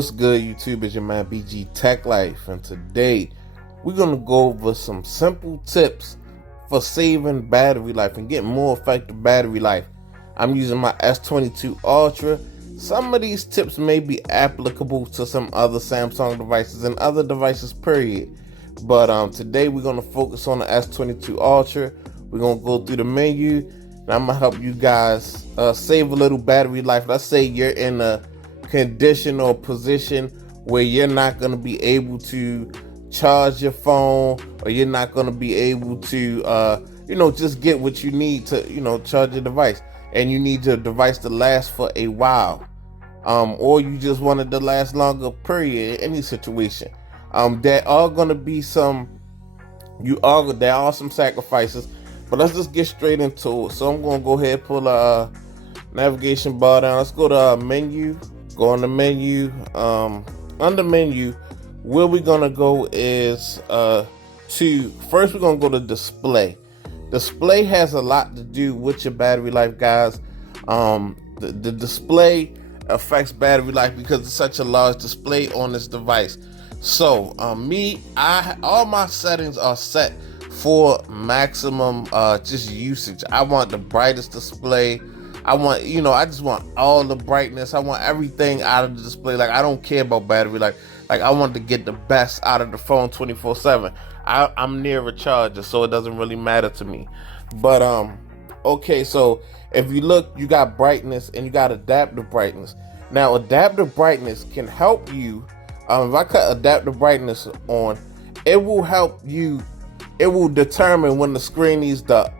What's good, YouTube? It's your man BG Tech Life, and today we're gonna go over some simple tips for saving battery life and getting more effective battery life. I'm using my S22 Ultra. Some of these tips may be applicable to some other Samsung devices and other devices, period. But today we're gonna focus on the S22 Ultra. We're gonna go through the menu, and I'm gonna help you guys save a little battery life. Let's say you're in a condition or position where you're not going to be able to charge your phone, or you're not going to be able to just get what you need to charge your device, and you need your device to last for a while, or you just want it to last longer, period. In any situation, there are going to be there are some sacrifices, but let's just get straight into it. So I'm going to go ahead and pull a navigation bar down. Let's go to menu. Go on the menu. Under menu, where we're gonna go is first we're gonna go to display. Display has a lot to do with your battery life, guys. The display affects battery life because it's such a large display on this device. So all my settings are set for maximum just usage. I want the brightest display. I just want all the brightness. I want everything out of the display. Like, I don't care about battery life. Like, I want to get the best out of the phone 24/7. I'm near a charger, so it doesn't really matter to me. But okay, so if you look, you got brightness and you got adaptive brightness. Now, adaptive brightness can help you. If I cut adaptive brightness on, it will help you. It will determine when the screen needs to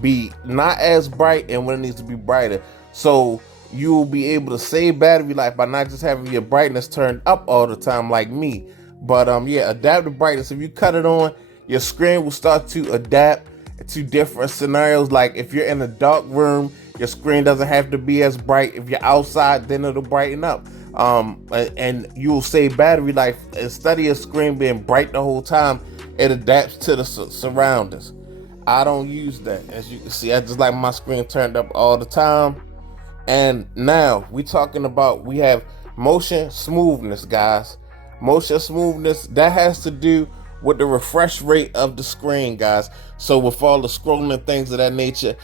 be not as bright and when it needs to be brighter. So you will be able to save battery life by not just having your brightness turned up all the time like me. But adaptive brightness, if you cut it on, your screen will start to adapt to different scenarios. Like, if you're in a dark room, your screen doesn't have to be as bright. If you're outside, then it'll brighten up. And you'll save battery life. Instead of your screen being bright the whole time, it adapts to the surroundings. I don't use that. As you can see, I just like my screen turned up all the time. And now we have motion smoothness, guys. Motion smoothness, that has to do with the refresh rate of the screen, guys. So with all the scrolling and things of that nature,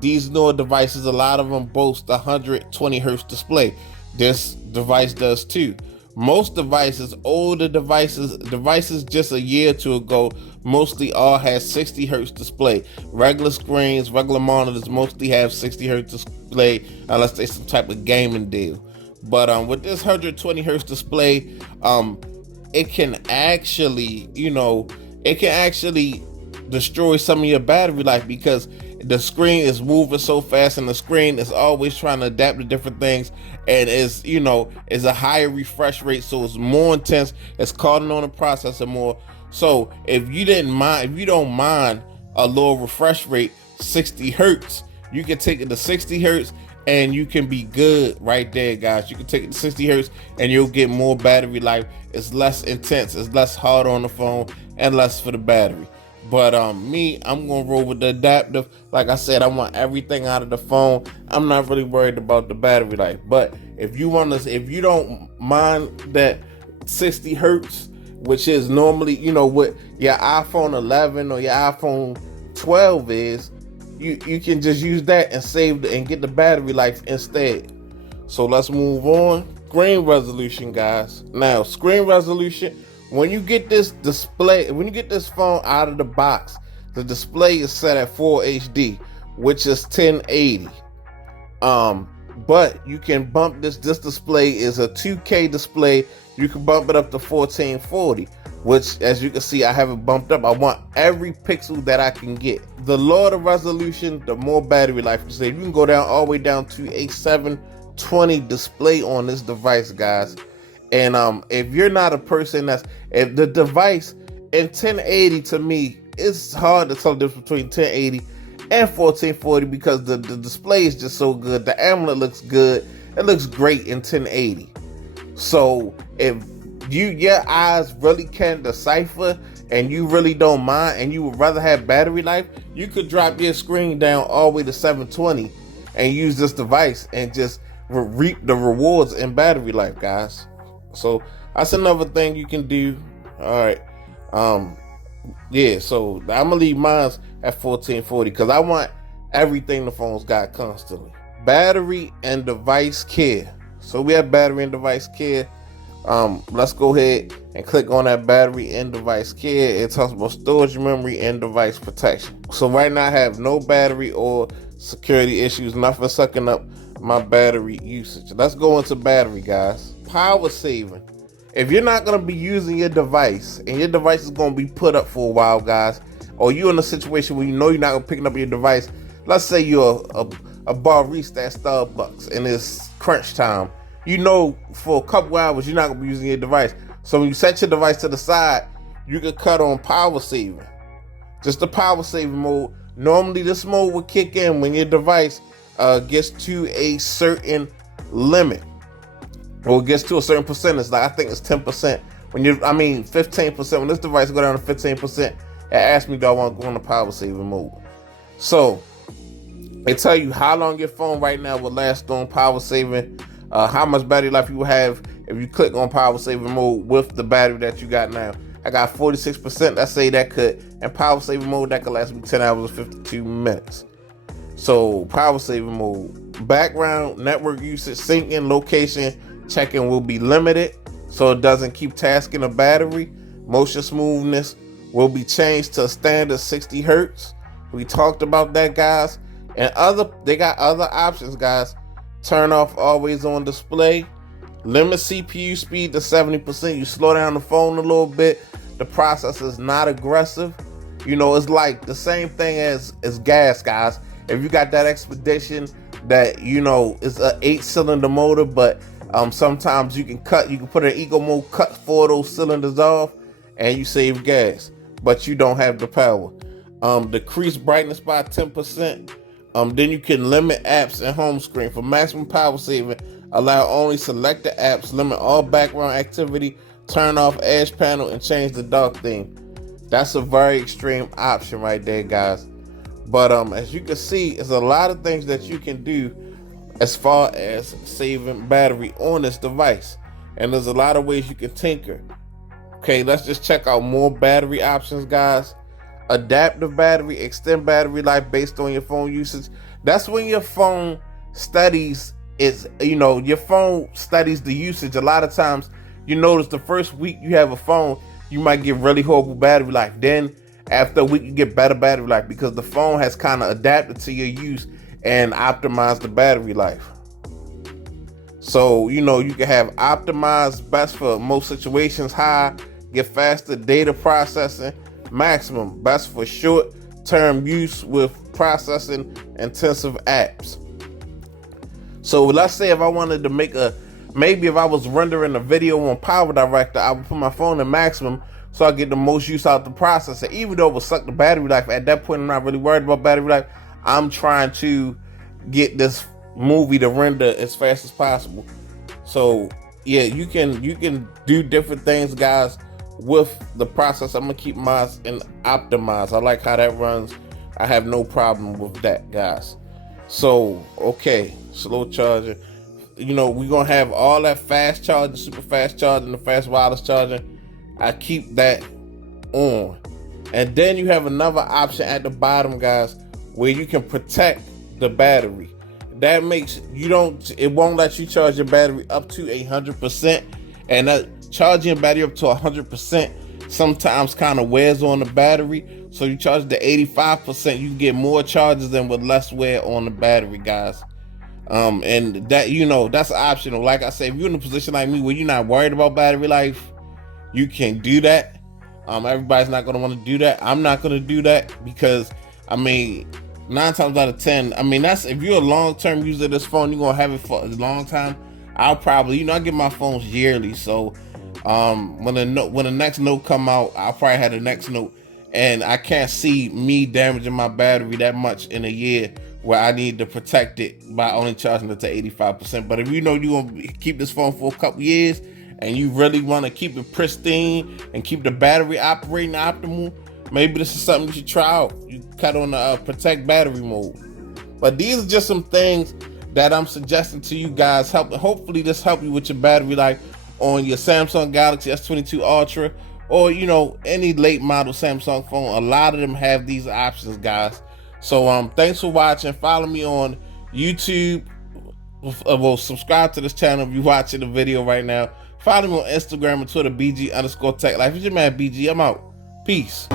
these newer devices, a lot of them boast 120 hertz display. This device does too. Most devices, older devices just a year or two ago, mostly all had 60 hertz display. Regular screens, regular monitors mostly have 60 hertz display, unless they some type of gaming deal. But with this 120 hertz display, it can actually destroy some of your battery life, because the screen is moving so fast, and the screen is always trying to adapt to different things, and is a higher refresh rate, so it's more intense. It's calling on the processor more. So if you don't mind a low refresh rate, 60 hertz, you can take it to 60 hertz and you can be good right there, guys. You can take it to 60 hertz and you'll get more battery life. It's less intense, it's less hard on the phone, and less for the battery. But I'm gonna roll with the adaptive. Like I said, I want everything out of the phone. I'm not really worried about the battery life. But if you don't mind that 60 hertz, which is normally, what your iPhone 11 or your iPhone 12 is, you can just use that and save and get the battery life instead. So let's move on. Screen resolution, guys. Now, screen resolution. When you get this phone out of the box, the display is set at Full HD, which is 1080. But you can bump this display is a 2K display. You can bump it up to 1440, which, as you can see, I have it bumped up. I want every pixel that I can get. The lower the resolution, the more battery life you save. You can go down all the way down to a 720 display on this device, guys. And if you're not a person if the device in 1080, to me, it's hard to tell the difference between 1080 and 1440, because the display is just so good. The AMOLED looks good. It looks great in 1080. So if your eyes really can decipher and you really don't mind and you would rather have battery life, you could drop your screen down all the way to 720 and use this device and just reap the rewards in battery life, guys. So that's another thing you can do. All right. Yeah, so I'm gonna leave mine at 1440 because I want everything the phone's got constantly. Battery and device care. So we have battery and device care. Let's go ahead and click on that battery and device care. It talks about storage memory and device protection. So right now I have no battery or security issues, nothing sucking up my battery usage. Let's go into battery, guys. Power saving. If you're not going to be using your device and your device is going to be put up for a while, guys, or you're in a situation where you know you're not going to pick up your device, let's say you're a barista at Starbucks and it's crunch time. You know for a couple hours you're not going to be using your device. So when you set your device to the side, you can cut on power saving. Just the power saving mode. Normally this mode will kick in when your device gets to a certain limit. Or it gets to a certain percentage. Like I think it's 10%. 15%. When this device go down to 15%, it asks me, do I want to go on the power saving mode? So they tell you how long your phone right now will last on power saving, how much battery life you will have if you click on power saving mode with the battery that you got now. I got 46%. I say that could, in power saving mode, that could last me 10 hours and 52 minutes. So power saving mode, background network usage, syncing, location checking will be limited so it doesn't keep tasking the battery. Motion smoothness will be changed to a standard 60 hertz. We talked about that, guys. And they got other options, guys. Turn off always on display. Limit CPU speed to 70%. You slow down the phone a little bit. The processor is not aggressive. You know, it's like the same thing as gas, guys. If you got that Expedition that, you know, is an 8-cylinder motor, but sometimes you can put an eco mode, cut 4 of those cylinders off, and you save gas, but you don't have the power. Decrease brightness by 10%. Then you can limit apps and home screen for maximum power saving. Allow only selected apps, limit all background activity, turn off edge panel, and change the dark theme. That's a very extreme option right there, guys. But as you can see, there's a lot of things that you can do as far as saving battery on this device. And there's a lot of ways you can tinker. Okay, let's just check out more battery options, guys. Adaptive battery, extend battery life based on your phone usage. That's when your phone studies your phone studies the usage. A lot of times you notice the first week you have a phone, you might get really horrible battery life. Then after a week you get better battery life because the phone has kind of adapted to your use and optimized the battery life. So, you can have optimized best for most situations, high, get faster data processing, maximum, best for short-term use with processing intensive apps. So let's say if I wanted to maybe if I was rendering a video on Power Director, I would put my phone in maximum so I get the most use out the processor. Even though it would suck the battery life, at that point I'm not really worried about battery life. I'm trying to get this movie to render as fast as possible. So yeah, you can do different things, guys, with the process. I'm gonna keep mine in optimize. I like how that runs. I have no problem with that, guys. So okay, slow charging. We're gonna have all that fast charging, super fast charging, the fast wireless charging. I keep that on. And then you have another option at the bottom, guys, where you can protect the battery. That makes it won't let you charge your battery up to 100%, and that charging your battery up to 100% sometimes kind of wears on the battery. So you charge the 85%, you can get more charges than with less wear on the battery, guys. And that that's optional. Like I say, if you're in a position like me where you're not worried about battery life, you can do that. Everybody's not going to want to do that. I'm not going to do that because 9 times out of 10, that's if you're a long-term user of this phone, you're going to have it for a long time. I'll probably, I get my phones yearly. So when the next note come out, I'll probably have the next note. And I can't see me damaging my battery that much in a year where I need to protect it by only charging it to 85%. But if you're going to keep this phone for a couple years and you really want to keep it pristine and keep the battery operating optimal, maybe this is something you should try out. You cut on the protect battery mode. But these are just some things that I'm suggesting to you guys. Hopefully this help you with your battery life on your Samsung Galaxy S22 Ultra, or any late model Samsung phone. A lot of them have these options, guys. So thanks for watching. Follow me on YouTube. Well, subscribe to this channel if you're watching the video right now. Follow me on Instagram and Twitter, BG_TechLife. It's your man BG. I'm out. Peace.